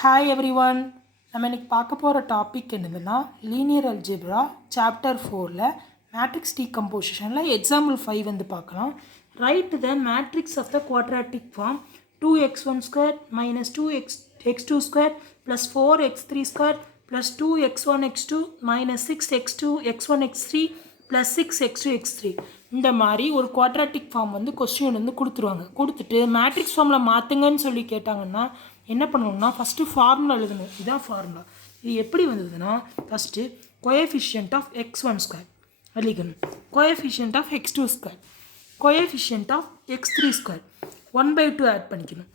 Hi everyone. நம்ம இன்னைக்கு பார்க்க போகிற டாபிக் என்னதுன்னா லீனியர் அல்ஜிப்ரா சாப்டர் 4ல் மேட்ரிக்ஸ் டீகம்போசிஷனில் எக்ஸாம்பிள் 5 வந்து பார்க்கலாம். Right the matrix of the quadratic form 2x1 minus 2x2 plus 4x3 plus 2x1x2 minus 6x2 x1x3 plus 6x2x3 இந்த மாதிரி ஒரு குவாட்ராட்டிக் ஃபார்ம் வந்து கொஸ்டின் வந்து கொடுத்துருவாங்க. கொடுத்துட்டு மேட்ரிக்ஸ் ஃபார்மில் மாற்றுங்கன்னு சொல்லி கேட்டாங்கன்னா என்ன பண்ணணும்னா ஃபஸ்ட்டு ஃபார்முலா எழுதணும். இதுதான் ஃபார்முலா. இது எப்படி வந்ததுன்னா ஃபஸ்ட்டு கோஎஃபிஷியன்ட் ஆஃப் x1 எழுதிக்கணும், coefficient of x2 coefficient of x3 1/2 add பண்ணிக்கணும்.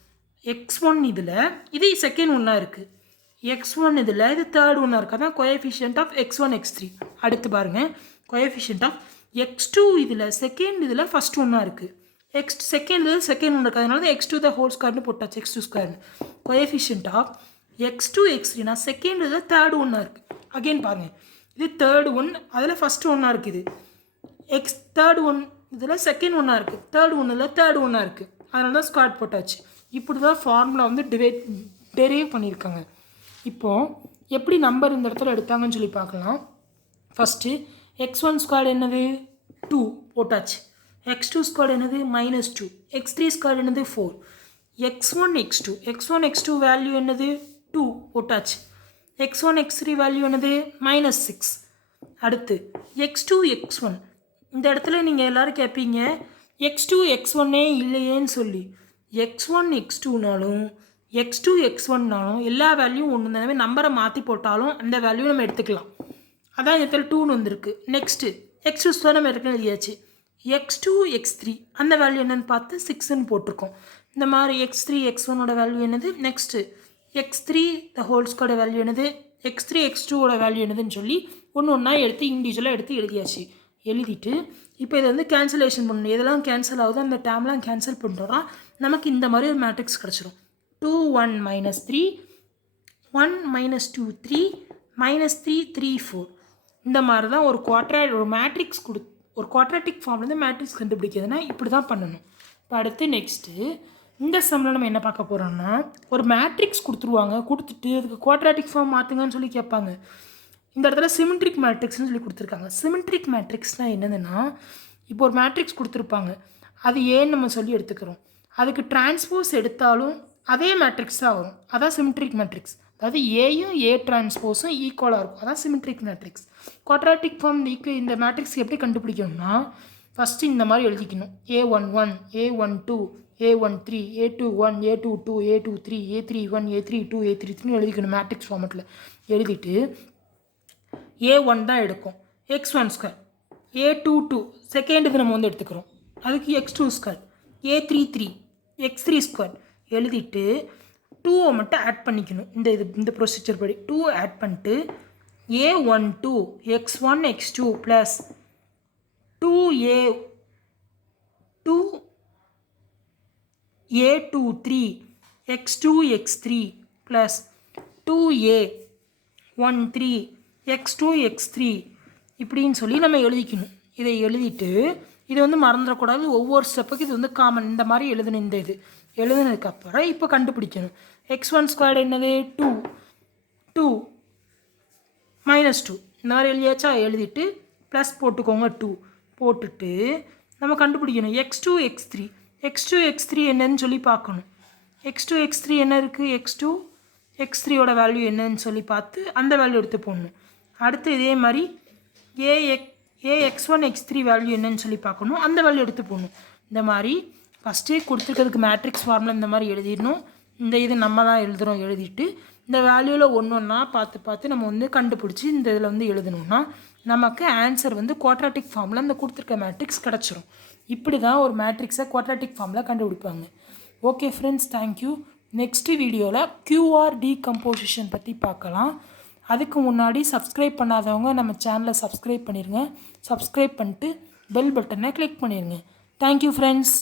x1 இதில் இது செகண்ட் ஒன்றா இருக்குது, x1 இதில் இது தேர்ட் ஒன்றா இருக்குது, அதான் கோஎஃபிஷியன்ட் ஆஃப் x1 x3. அடுத்து பாருங்கள் கோஎஃபிஷியன்ட் ஆஃப் x2 இதில் செகண்ட் இதில் ஃபஸ்ட் ஒன்றா இருக்குது, செகண்ட் ஒன்று இருக்குது, அதனால x2 த ஹோல் ஸ்கொயர்னு போட்டாச்சு, x2 coefficient of x2 x3 நான் செகண்ட் இதில் தேர்ட் ஒன்றா இருக்குது. அகெயின் பாருங்கள் இது தேர்ட் ஒன், அதில் ஃபஸ்ட்டு ஒன்றா இருக்குது, தேர்ட் ஒன் இதில் செகண்ட் ஒன்றா இருக்குது, தேர்ட் ஒன்றில் தேர்ட் ஒன்றா இருக்குது, அதனால தான் ஸ்கொயர் போட்டாச்சு. இப்படி தான் ஃபார்முலா வந்து டெரைவ் பண்ணியிருக்காங்க. இப்போது எப்படி நம்பர் இந்த இடத்துல எடுத்தாங்கன்னு சொல்லி பார்க்கலாம். ஃபஸ்ட்டு x1 என்னது 2 போட்டாச்சு, x2 என்னது -2, x3 என்னது 4, x1 x2 வேல்யூ என்னது 2 போட்டாச்சு, x1 x3 வேல்யூ என்னது -6. அடுத்து x2 x1 இந்த இடத்துல நீங்கள் எல்லோரும் கேட்பீங்க x2 x1 இல்லையேன்னு சொல்லி. x1 x2நாலும் x2 x1நாலும் எல்லா வேல்யூ ஒன்று தான், நம்பரை மாற்றி போட்டாலும் அந்த வேல்யூ நம்ம எடுத்துக்கலாம். அதான் இந்த இடத்துல 2ன்னு வந்திருக்கு. நெக்ஸ்ட்டு x2 நம்ம ஏற்கனவே எழுதியாச்சு, x2 x3 அந்த வேல்யூ என்னென்னு பார்த்து 6ன்னு போட்டிருக்கோம். இந்த மாதிரி x3 x1ஓட வேல்யூ என்னது, நெக்ஸ்ட்டு x3 த ஹோல் ஸ்கொயரோட வேல்யூ என்னது, x3 x2ஓட வேல்யூ என்னதுன்னு சொல்லி ஒன்று ஒன்றா எடுத்து இண்டிவிஜுவலாக எடுத்து எழுதியாச்சு. எழுதிட்டு இப்போ இதை வந்து கேன்சலேஷன் பண்ணணும். எதெல்லாம் கேன்சல் ஆகுதோ அந்த டேம்லாம் கேன்சல் பண்ணிட்டோம்னா நமக்கு இந்த மாதிரி ஒரு மேட்ரிக்ஸ் கிடச்சிரும். 2 1 -3 1 -2 3 -3 3 4 இந்த மாதிரி தான் ஒரு மேட்ரிக்ஸ் ஒரு குவாட்ராட்டிக் ஃபார்ம்லேருந்து மேட்ரிக்ஸ் கண்டுபிடிக்கிறதுனா இப்படி தான் பண்ணணும். இப்போ அடுத்து நெக்ஸ்ட்டு இந்த சம்மில் நம்ம என்ன பார்க்க போகிறோம்னா ஒரு மேட்ரிக்ஸ் கொடுத்துருவாங்க, கொடுத்துட்டு அதுக்கு குவாட்ராட்டிக் ஃபார்ம் மாற்றுங்கன்னு சொல்லி கேட்பாங்க. இந்த இடத்துல சிமெட்ரிக் மேட்ரிக்ஸ்னு சொல்லி கொடுத்துருக்காங்க. சிமெட்ரிக் மேட்ரிக்ஸ்னால் என்னதுன்னா இப்போ ஒரு மேட்ரிக்ஸ் கொடுத்துருப்பாங்க, அது ஏன்னு நம்ம சொல்லி எடுத்துக்கிறோம், அதுக்கு டிரான்ஸ்போஸ் எடுத்தாலும் அதே மேட்ரிக்ஸ் தான் வரும், அதான் சிமெட்ரிக் மேட்ரிக்ஸ். அதாவது ஏயும் ஏ டிரான்ஸ்போஸும் ஈக்குவலாக இருக்கும், அதான் சிமெட்ரிக் மேட்ரிக்ஸ். குவாட்ராட்டிக் ஃபார்ம் இந்த மேட்ரிக்ஸ் எப்படி கண்டுபிடிக்கணும்னா ஃபஸ்ட்டு இந்த மாதிரி எழுதிக்கணும், A11 A12 A13 A21 A22 A23 A31 A32 A33 எழுதிக்கணும் மேட்ரிக்ஸ் ஃபார்மெட்டில். எழுதிட்டு A1 தான் எடுக்கும், x1 A22 செகண்ட் இது நம்ம வந்து எடுத்துக்கிறோம், அதுக்கு x2 A33 x3 எழுதிட்டு 2 மட்டும் ஆட் பண்ணிக்கணும். இந்த ப்ரொசீஜர் படி 2 ஆட் பண்ணிட்டு A12 x1 x2 plus 2A2 A23 x2 x3 plus 2A13 x2 x3 இப்படின்னு சொல்லி நம்ம எழுதிக்கணும். இதை எழுதிட்டு இது வந்து மறந்துடக்கூடாது, ஒவ்வொரு ஸ்டெப்புக்கு இது வந்து காமன் இந்த மாதிரி எழுதணும். இந்த இது எழுதுனதுக்கப்புறம் இப்போ கண்டுபிடிக்கணும். x1 என்னது 2 2 -2 இந்த மாதிரி எழுதியாச்சா. எழுதிட்டு ப்ளஸ் போட்டுக்கோங்க, 2 போட்டுட்டு நம்ம கண்டுபிடிக்கணும் x2 x3 என்னன்னு சொல்லி பார்க்கணும். x2 x3 என்ன இருக்குது, x2 x3ஓட வேல்யூ என்னன்னு சொல்லி பார்த்து அந்த வேல்யூ எடுத்து போடணும். அடுத்து இதே மாதிரி x1 x3 வேல்யூ என்னன்னு சொல்லி பார்க்கணும், அந்த வேல்யூ எடுத்து போடணும். இந்த மாதிரி ஃபஸ்ட்டே கொடுத்துருக்கிறதுக்கு மேட்ரிக்ஸ் ஃபார்மில் இந்த மாதிரி எழுதிடணும். இந்த இது நம்ம தான் எழுதுகிறோம். எழுதிட்டு இந்த வேல்யூவில் ஒன்று ஒன்றா பார்த்து நம்ம வந்து கண்டுபிடிச்சி இந்த இதில் வந்து எழுதணும்னா நமக்கு ஆன்சர் வந்து குவாட்ராட்டிக் ஃபார்மில் அந்த கொடுத்துருக்க மேட்ரிக்ஸ் கிடச்சிரும். இப்படி தான் ஒரு மேட்ரிக்ஸை குவாட்ராட்டிக் ஃபார்மில் கண்டுபிடிப்பாங்க. Okay friends, thank you. நெக்ஸ்ட்டு வீடியோவில் கியூஆர் டீகம்போசிஷன் பற்றி பார்க்கலாம். அதுக்கு முன்னாடி சப்ஸ்கிரைப் பண்ணாதவங்க நம்ம சேனலை சப்ஸ்கிரைப் பண்ணிடுங்க. சப்ஸ்கிரைப் பண்ணிட்டு பெல் பட்டனை கிளிக் பண்ணிடுங்க. Thank you friends.